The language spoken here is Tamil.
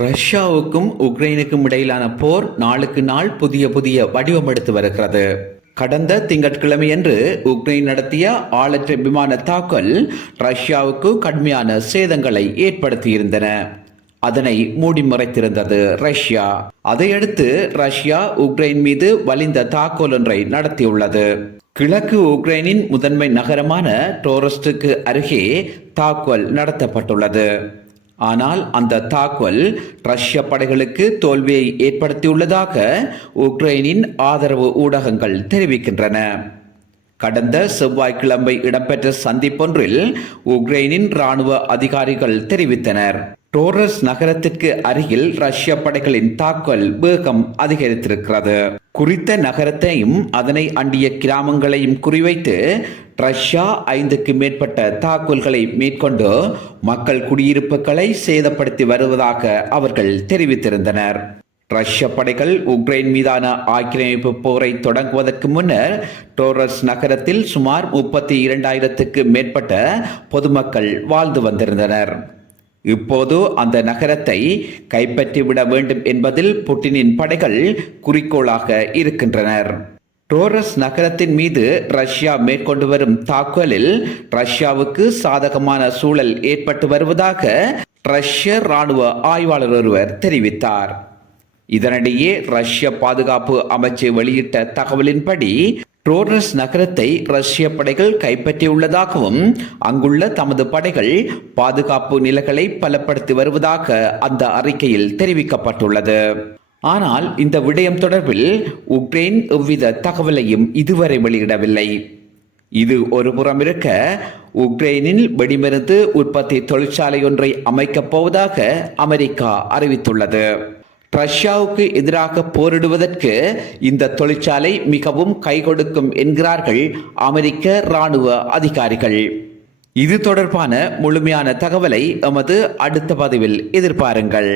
ரஷ்யாவுக்கும் உக்ரைனுக்கும் இடையிலான போர் நாளுக்கு நாள் புதிய வடிவம் எடுத்து வருகிறது. கடந்த திங்கட்கிழமையன்று உக்ரைன் நடத்திய ஆளற்ற விமான தாக்குதல் ரஷ்யாவுக்கு கடுமையான சேதங்களை ஏற்படுத்தியிருந்தன. அதனை மூடி மறைத்திருந்தது ரஷ்யா. அதையடுத்து ரஷ்யா உக்ரைன் மீது வலிந்த தாக்குதல் ஒன்றை நடத்தியுள்ளது. கிழக்கு உக்ரைனின் முதன்மை நகரமான டோரஸ்டுக்கு அருகே தாக்குதல் நடத்தப்பட்டுள்ளது. ஆனால் அந்த தாக்குதல் ரஷ்ய படைகளுக்கு தோல்வியை ஏற்படுத்தியுள்ளதாக உக்ரைனின் ஆதரவு ஊடகங்கள் தெரிவிக்கின்றன. கடந்த செவ்வாய்க்கிழமை இடம்பெற்ற சந்திப்பொன்றில் உக்ரைனின் இராணுவ அதிகாரிகள் தெரிவித்தனர், டோரஸ் நகரத்திற்கு அருகில் ரஷ்ய படைகளின் தாக்குதல் வேகம் அதிகரித்திருக்கிறது. குறித்த நகரத்தையும் அதனை அண்டிய கிராமங்களையும் குறிவைத்து ரஷ்யா 5க்கு மேற்பட்ட தாக்குதல்களை மேற்கொண்டு மக்கள் குடியிருப்புகளை சேதப்படுத்தி வருவதாக அவர்கள் தெரிவித்திருந்தனர். ரஷ்ய படைகள் உக்ரைன் மீதான ஆக்கிரமிப்பு போரை தொடங்குவதற்கு முன்னர் டோரஸ் நகரத்தில் சுமார் 32,000க்கு மேற்பட்ட பொதுமக்கள் வாழ்ந்து வந்திருந்தனர். இப்போது அந்த நகரத்தை கைப்பற்றிவிட வேண்டும் என்பதில் புட்டினின் படைகள் குறிக்கோளாக இருக்கின்றனர். டோரஸ் நகரத்தின் மீது ரஷ்யா மேற்கொண்டு வரும் தாக்குதலில் ரஷ்யாவுக்கு சாதகமான சூழல் ஏற்பட்டு வருவதாக ரஷ்ய இராணுவ ஆய்வாளர் ஒருவர் தெரிவித்தார். இதனிடையே ரஷ்ய பாதுகாப்பு அமைச்சு வெளியிட்ட தகவலின்படி டோரஸ் நகரத்தை ரஷ்ய படைகள் கைப்பற்றியுள்ளதாகவும் அங்குள்ள தமது படைகள் பாதுகாப்பு நிலைகளை பலப்படுத்தி வருவதாக அந்த அறிக்கையில் தெரிவிக்கப்பட்டுள்ளது. ஆனால் இந்த விடயம் தொடர்பில் உக்ரைன் எவ்வித தகவலையும் இதுவரை வெளியிடவில்லை. இது ஒரு புறம் இருக்க, உக்ரைனில் வெடிமருந்து உற்பத்தி தொழிற்சாலை ஒன்றை அமைக்கப் போவதாக அமெரிக்கா அறிவித்துள்ளது. ரஷ்யாவுக்கு எதிராக போரிடுவதற்கு இந்த தொழிற்சாலை மிகவும் கை கொடுக்கும் என்கிறார்கள் அமெரிக்க இராணுவ அதிகாரிகள். இது தொடர்பான முழுமையான தகவலை எமது அடுத்த பதிவில் எதிர்பாருங்கள்.